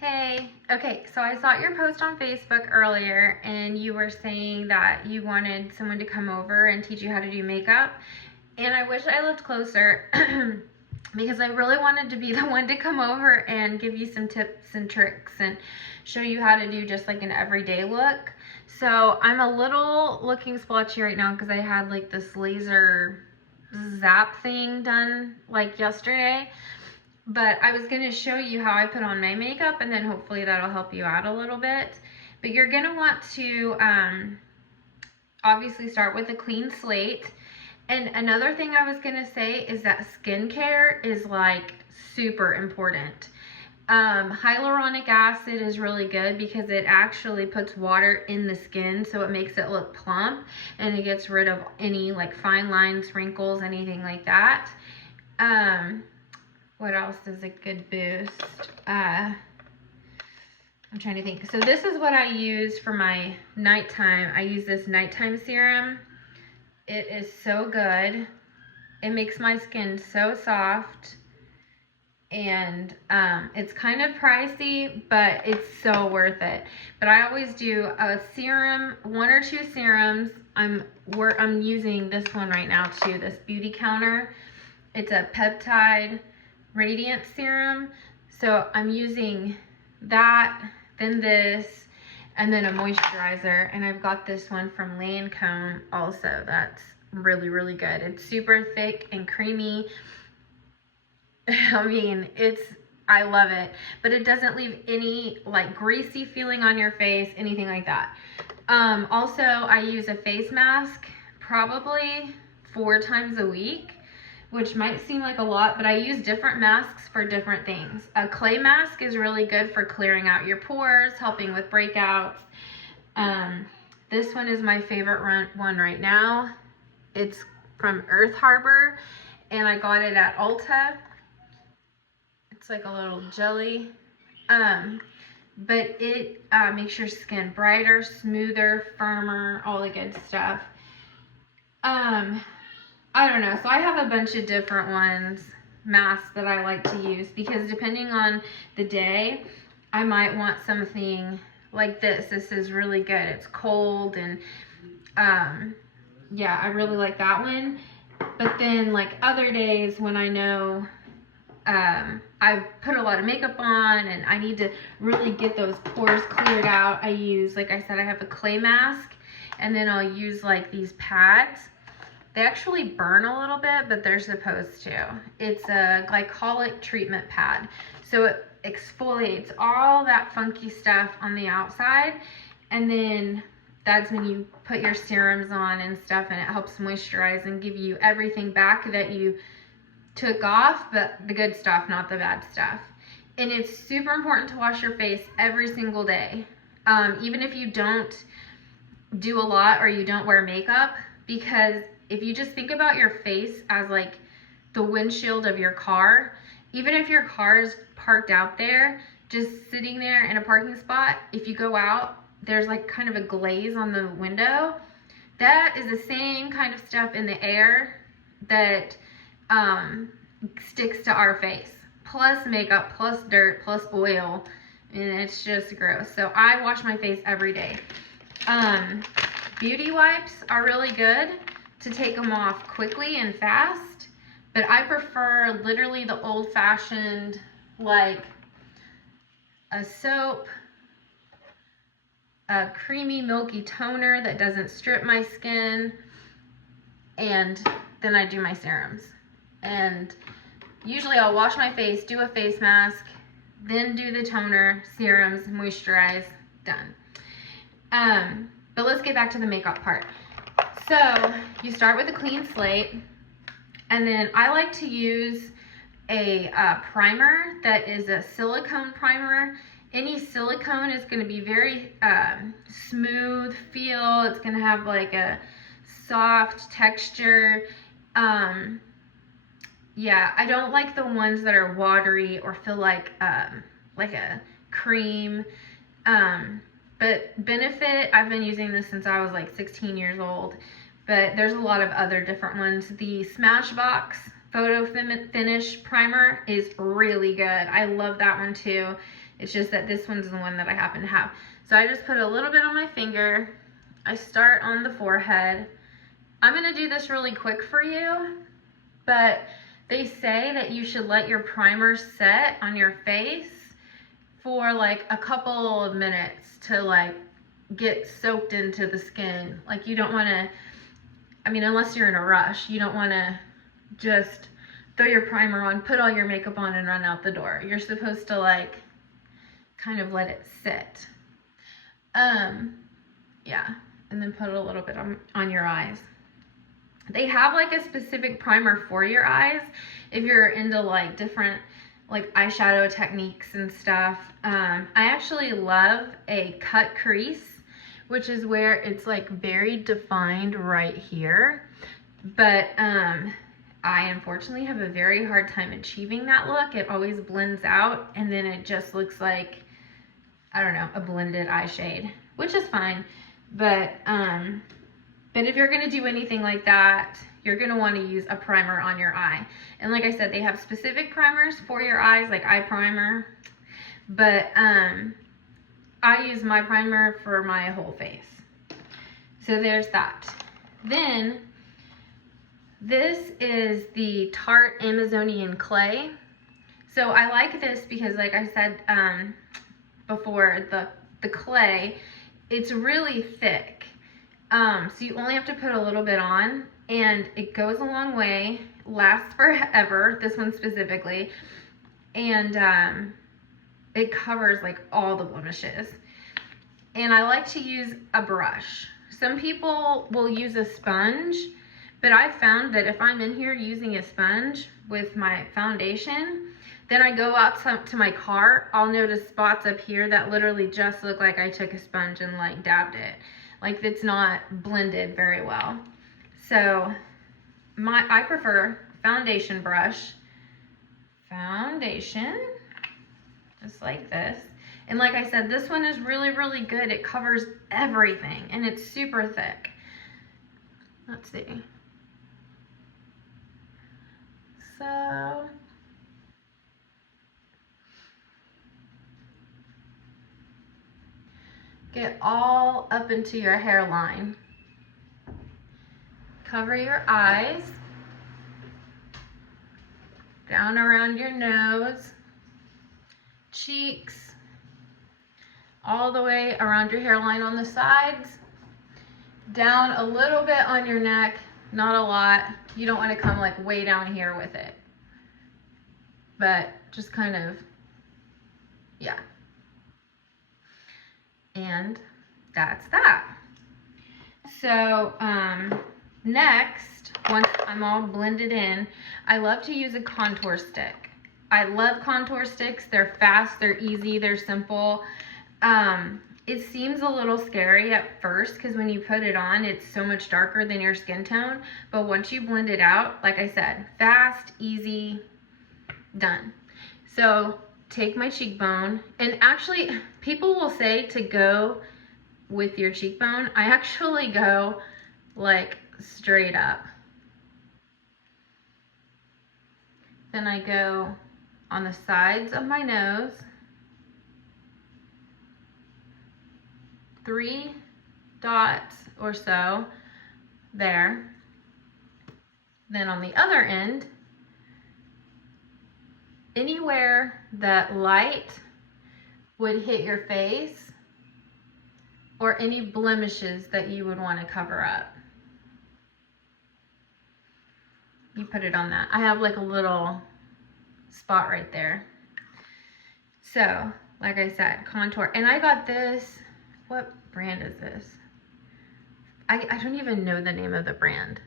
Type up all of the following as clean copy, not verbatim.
Hey, okay, so I saw your post on Facebook earlier and you were saying that you wanted someone to come over and teach you how to do makeup. And I wish I lived closer because I really wanted to be the one to come over and give you some tips and tricks and show you how to do just like an everyday look. So I'm a little looking splotchy right now because I had like this laser zap thing done like yesterday. But I was going to show you how I put on my makeup, and then hopefully that'll help you out a little bit. But you're going to want to obviously start with a clean slate. And another thing I was going to say is that skincare is like super important. Hyaluronic acid is really good because it actually puts water in the skin, so it makes it look plump, and it gets rid of any like fine lines, wrinkles, anything like that. What else is a good boost? I'm trying to think. So this is what I use for my nighttime. I use this nighttime serum. It is so good. It makes my skin so soft. And it's kind of pricey, but it's so worth it. But I always do a serum, 1 or 2 serums. I'm using this one right now too, this Beautycounter. It's a peptide radiant serum, so I'm using that, then this, and then a moisturizer. And I've got this one from Lancome also that's really good. It's super thick and creamy. I mean, I love it, but it doesn't leave any like greasy feeling on your face, anything like that. Also, I use a face mask probably 4 times a week, which might seem like a lot, but I use different masks for different things. A clay mask is really good for clearing out your pores, helping with breakouts. This one is my favorite one right now. It's from Earth Harbor, and I got it at Ulta. It's like a little jelly. But it makes your skin brighter, smoother, firmer, all the good stuff. I don't know, so I have a bunch of different masks that I like to use, because depending on the day, I might want something like this. This is really good. It's cold, and yeah, I really like that one. But then like other days when I know I've put a lot of makeup on and I need to really get those pores cleared out, I use, like I said, I have a clay mask, and then I'll use like these pads. They actually burn a little bit, but they're supposed to. It's a glycolic treatment pad. So it exfoliates all that funky stuff on the outside, and then that's when you put your serums on and stuff, and it helps moisturize and give you everything back that you took off, but the good stuff, not the bad stuff. And it's super important to wash your face every single day, even if you don't do a lot or you don't wear makeup, because if you just think about your face as like the windshield of your car, even if your car is parked out there, just sitting there in a parking spot, if you go out, there's like kind of a glaze on the window. That is the same kind of stuff in the air that sticks to our face, plus makeup, plus dirt, plus oil, and it's just gross. So I wash my face every day. Beauty wipes are really good to take them off quickly and fast, but I prefer literally the old-fashioned, like a soap, a creamy milky toner that doesn't strip my skin, and then I do my serums. And usually I'll wash my face, do a face mask, then do the toner, serums, moisturize, done. But let's get back to the makeup part. So you start with a clean slate, and then I like to use a primer that is a silicone primer. Any silicone is going to be very smooth feel. It's going to have like a soft texture. Yeah, I don't like the ones that are watery or feel like a cream. But Benefit, I've been using this since I was like 16 years old, but there's a lot of other different ones. The Smashbox Photo Finish primer is really good. I love that one too. It's just that this one's the one that I happen to have. So I just put a little bit on my finger. I start on the forehead. I'm gonna do this really quick for you, but they say that you should let your primer set on your face for like a couple of minutes to like get soaked into the skin. Like you don't wanna, I mean, unless you're in a rush, you don't wanna just throw your primer on, put all your makeup on and run out the door. You're supposed to like kind of let it sit. Yeah, and then put a little bit on your eyes. They have like a specific primer for your eyes if you're into like different like eyeshadow techniques and stuff. I actually love a cut crease, which is where it's like very defined right here. But I unfortunately have a very hard time achieving that look. It always blends out and then it just looks like, I don't know, a blended eye shade, which is fine. But if you're gonna do anything like that, you're gonna wanna use a primer on your eye. And like I said, they have specific primers for your eyes, like eye primer. But I use my primer for my whole face. So there's that. Then, this is the Tarte Amazonian Clay. So I like this because like I said before, the clay, it's really thick. So you only have to put a little bit on and it goes a long way, lasts forever, this one specifically, and it covers like all the blemishes. And I like to use a brush. Some people will use a sponge, but I found that if I'm in here using a sponge with my foundation, then I go out to my car, I'll notice spots up here that literally just look like I took a sponge and like dabbed it. Like it's not blended very well. So I prefer foundation brush. Foundation, just like this. And like I said, this one is really, really good. It covers everything and it's super thick. Let's see. So, get all up into your hairline. Cover your eyes. Down around your nose. Cheeks. All the way around your hairline on the sides. Down a little bit on your neck. Not a lot. You don't want to come like way down here with it. But just kind of, yeah. And that's that. So next, once I'm all blended in, I love to use a contour stick. I love contour sticks. They're fast, they're easy, they're simple. It seems a little scary at first because when you put it on, it's so much darker than your skin tone. But once you blend it out, like I said, fast, easy, done. So take my cheekbone, and actually people will say to go with your cheekbone. I actually go like straight up. Then I go on the sides of my nose, 3 dots or so there. Then on the other end, anywhere that light would hit your face or any blemishes that you would want to cover up, you put it on that. I have like a little spot right there. So, like I said, contour. And I got this, what brand is this? I don't even know the name of the brand.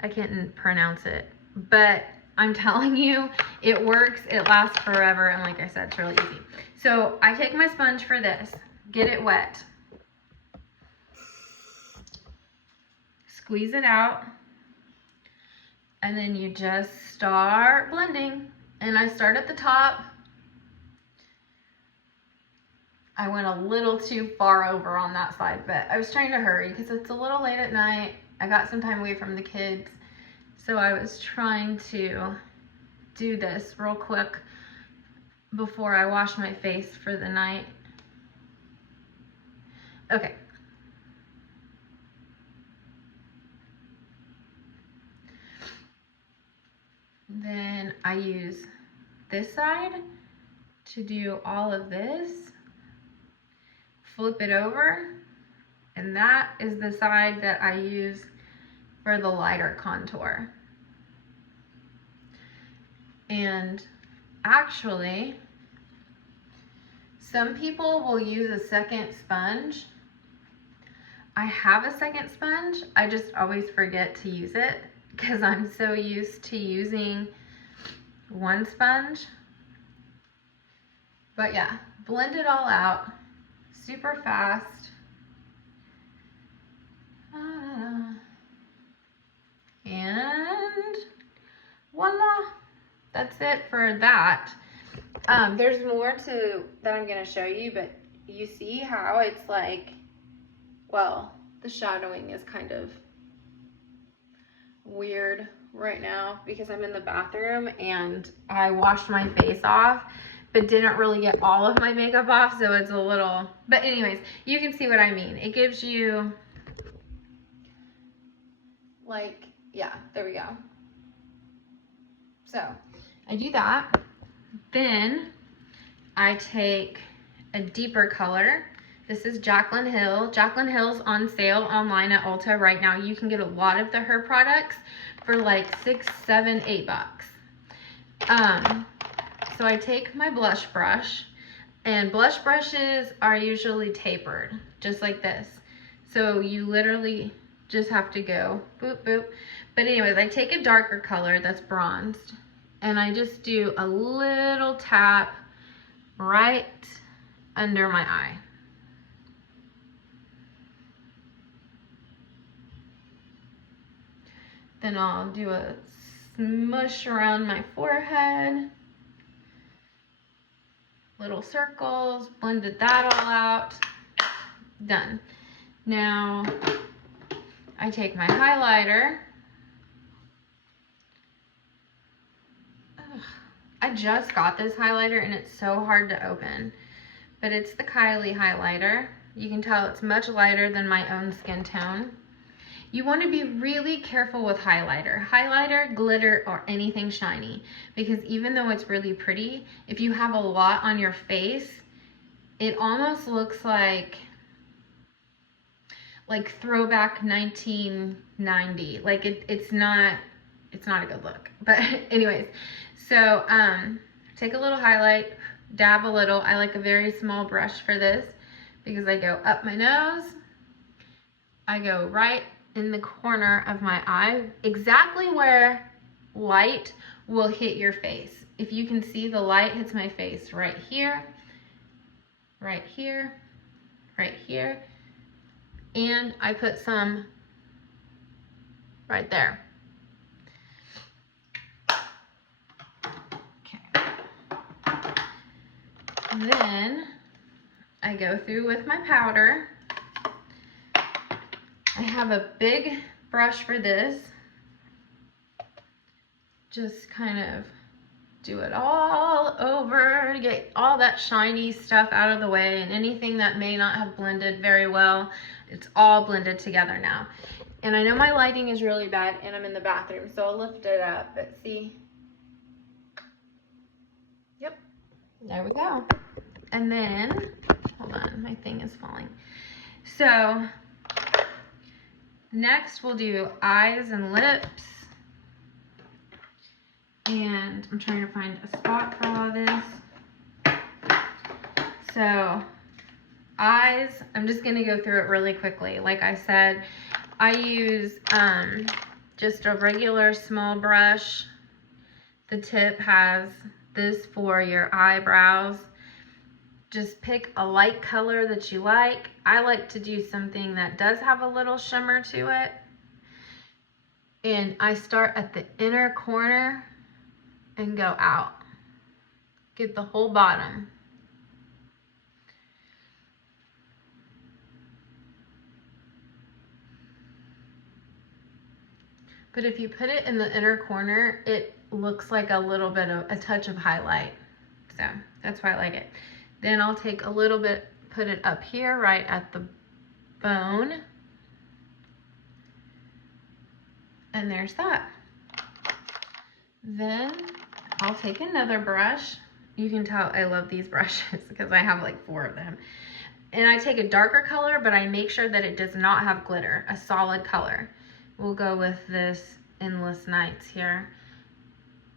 I can't pronounce it. But I'm telling you, it works, it lasts forever, and like I said, it's really easy. So I take my sponge for this, get it wet. Squeeze it out. And then you just start blending. And I start at the top. I went a little too far over on that side, but I was trying to hurry because it's a little late at night. I got some time away from the kids. So I was trying to do this real quick before I wash my face for the night. Okay. Then I use this side to do all of this. Flip it over, and that is the side that I use for the lighter contour. And actually, some people will use a second sponge. I have a second sponge, I just always forget to use it because I'm so used to using one sponge. But yeah, blend it all out super fast. And voila, that's it for that. There's more to that I'm gonna show you, but you see how it's like, well, the shadowing is kind of weird right now because I'm in the bathroom and I washed my face off but didn't really get all of my makeup off, so it's a little, but anyways, you can see what I mean. It gives you like, yeah, there we go. So I do that, then I take a deeper color. This is Jaclyn Hill. Jaclyn Hill's on sale online at Ulta right now. You can get a lot of her products for like $6, $7, $8. So I take my blush brush, and blush brushes are usually tapered, just like this. So you literally just have to go boop, boop. But anyways, I take a darker color that's bronzed, and I just do a little tap right under my eye. Then I'll do a smush around my forehead. Little circles, blended that all out. Done. Now, I take my highlighter. Ugh, I just got this highlighter and it's so hard to open. But it's the Kylie highlighter. You can tell it's much lighter than my own skin tone. You want to be really careful with highlighter, glitter, or anything shiny, because even though it's really pretty, if you have a lot on your face, it almost looks like throwback 1990. Like it's not a good look. But anyways, so take a little highlight, dab a little. I like a very small brush for this because I go up my nose, I go right in the corner of my eye, exactly where light will hit your face. If you can see, the light hits my face right here, right here, right here, and I put some right there. Okay. Then I go through with my powder. I have a big brush for this. Just kind of do it all over to get all that shiny stuff out of the way, and anything that may not have blended very well, it's all blended together now. And I know my lighting is really bad and I'm in the bathroom, so I'll lift it up, but see, yep, there we go. And then, hold on, my thing is falling. So next we'll do eyes and lips. And I'm trying to find a spot for all of this. So eyes, I'm just gonna go through it really quickly. Like I said, I use just a regular small brush. The tip has this for your eyebrows. Just pick a light color that you like. I like to do something that does have a little shimmer to it. And I start at the inner corner and go out. Get the whole bottom. But if you put it in the inner corner, it looks like a little bit of a touch of highlight. So that's why I like it. Then I'll take a little bit, put it up here right at the bone. And there's that. Then I'll take another brush. You can tell I love these brushes because I have like 4 of them. And I take a darker color, but I make sure that it does not have glitter, a solid color. We'll go with this Endless Nights here.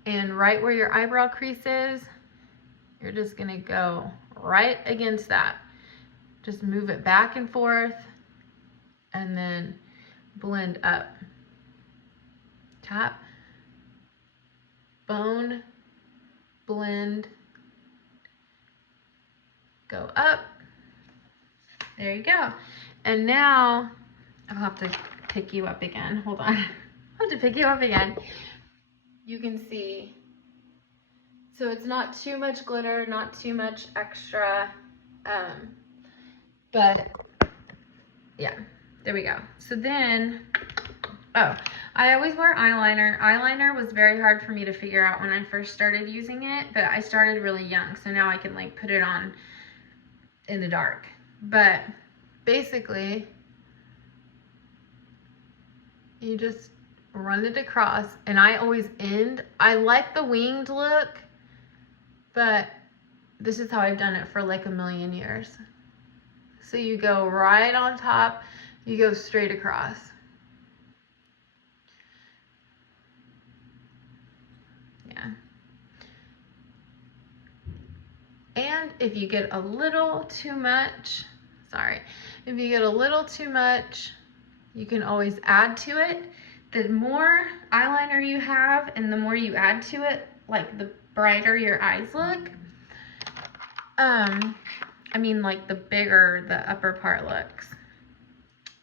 And right where your eyebrow crease is, you're just gonna go right against that. Just move it back and forth and then blend up. Tap, bone, blend, go up. There you go. And now I'll have to pick you up again. Hold on. I'll have to pick you up again. You can see, so it's not too much glitter, not too much extra, but yeah, there we go. So then, oh, I always wear eyeliner. Eyeliner was very hard for me to figure out when I first started using it, but I started really young, so now I can like put it on in the dark. But basically, you just run it across, and I always end. I like the winged look, but this is how I've done it for like a million years. So you go right on top, you go straight across. Yeah. And if you get a little too much, if you get a little too much, you can always add to it. The more eyeliner you have and the more you add to it, like the brighter your eyes look. I mean, like the bigger the upper part looks.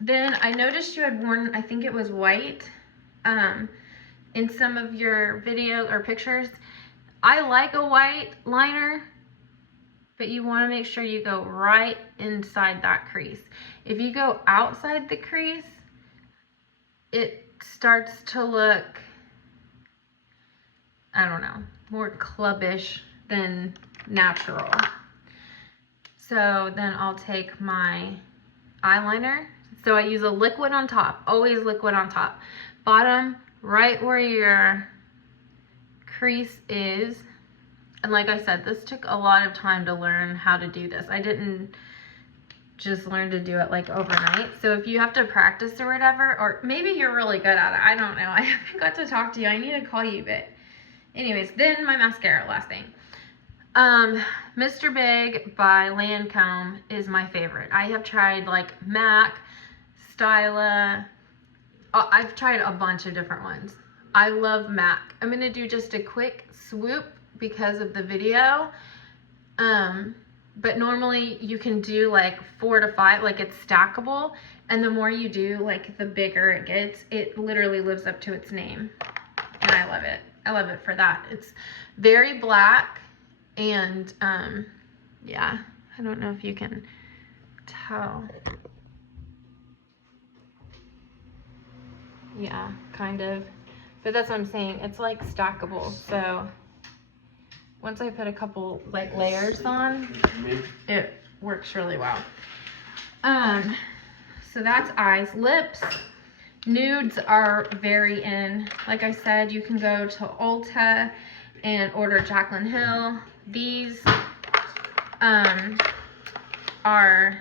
Then I noticed you had worn, I think it was white, in some of your video or pictures. I like a white liner, but you want to make sure you go right inside that crease. If you go outside the crease, it starts to look, I don't know, more clubbish than natural. So then I'll take my eyeliner. So I use a liquid on top, always liquid on top. Bottom, right where your crease is. And like I said, this took a lot of time to learn how to do this. I didn't just learn to do it like overnight. So if you have to practice or whatever, or maybe you're really good at it, I don't know. I haven't got to talk to you. I need to call you, but anyways, then my mascara, last thing. Mr. Big by Lancome is my favorite. I have tried like MAC, Styla. I've tried a bunch of different ones. I love MAC. I'm gonna do just a quick swoop because of the video. But normally you can do like 4 to 5, like it's stackable. And the more you do, like the bigger it gets. It literally lives up to its name. And I love it. I love it for that. It's very black. And yeah, I don't know if you can tell. Yeah, kind of. But that's what I'm saying. It's like stackable. So once I put a couple like layers on, it works really well. So that's eyes. Lips, nudes are very in. Like I said, you can go to Ulta and order Jaclyn Hill. These are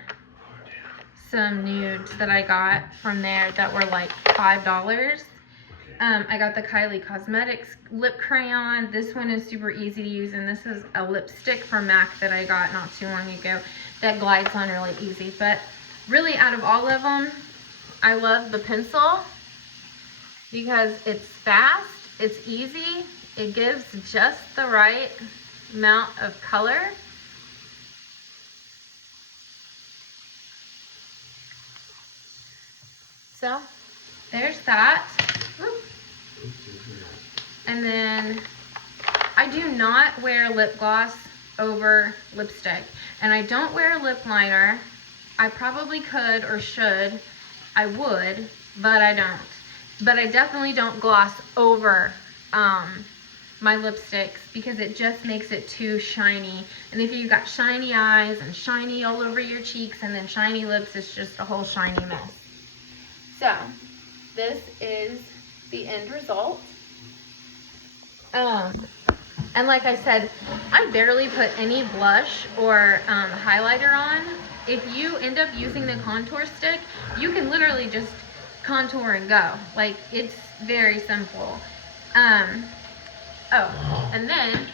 some nudes that I got from there that were like $5. I got the Kylie Cosmetics lip crayon. This one is super easy to use, and this is a lipstick from MAC that I got not too long ago that glides on really easy. But really, out of all of them, I love the pencil because it's fast, it's easy, it gives just the right amount of color. So there's that. And then I do not wear lip gloss over lipstick, and I don't wear lip liner. I probably could or should. I would, but I don't. but I definitely don't gloss over my lipsticks because it just makes it too shiny. And if you've got shiny eyes and shiny all over your cheeks and then shiny lips, it's just a whole shiny mess. So this is the end result. And like I said, I barely put any blush or highlighter on. If you end up using the contour stick, you can literally just contour and go. Like, it's very simple. Oh, and then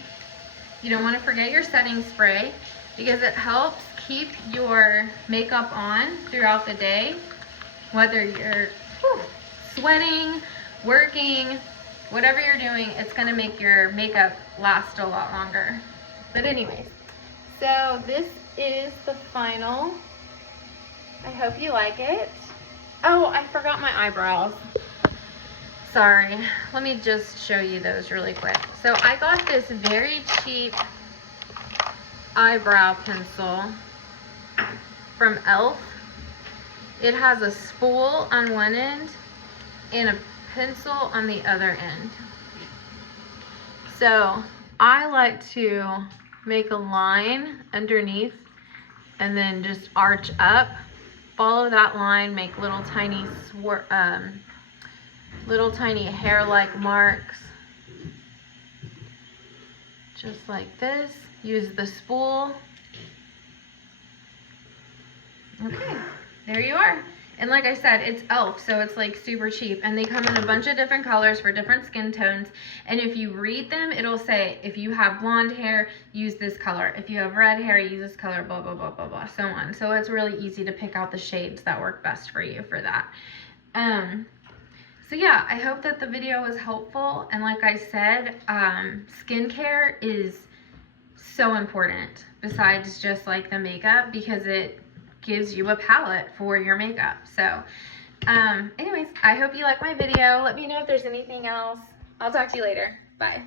you don't want to forget your setting spray because it helps keep your makeup on throughout the day, whether you're sweating, working, whatever you're doing. It's going to make your makeup last a lot longer. But anyways, so this is the final. I hope you like it. Oh, I forgot my eyebrows. Sorry, let me just show you those really quick. So I got this very cheap eyebrow pencil from e.l.f. It has a spool on one end and a pencil on the other end. So I like to make a line underneath and then just arch up, follow that line, make little tiny hair-like marks, just like this. Use the spool. Okay, there you are. And like I said, it's e.l.f., so it's like super cheap, and they come in a bunch of different colors for different skin tones. And if you read them, it'll say if you have blonde hair, use this color. If you have red hair, use this color, blah, blah, blah, blah, blah, so on. So it's really easy to pick out the shades that work best for you for that. So yeah, I hope that the video was helpful. And like I said, skincare is so important besides just like the makeup, because it gives you a palette for your makeup. So anyways, I hope you like my video. Let me know if there's anything else. I'll talk to you later. Bye.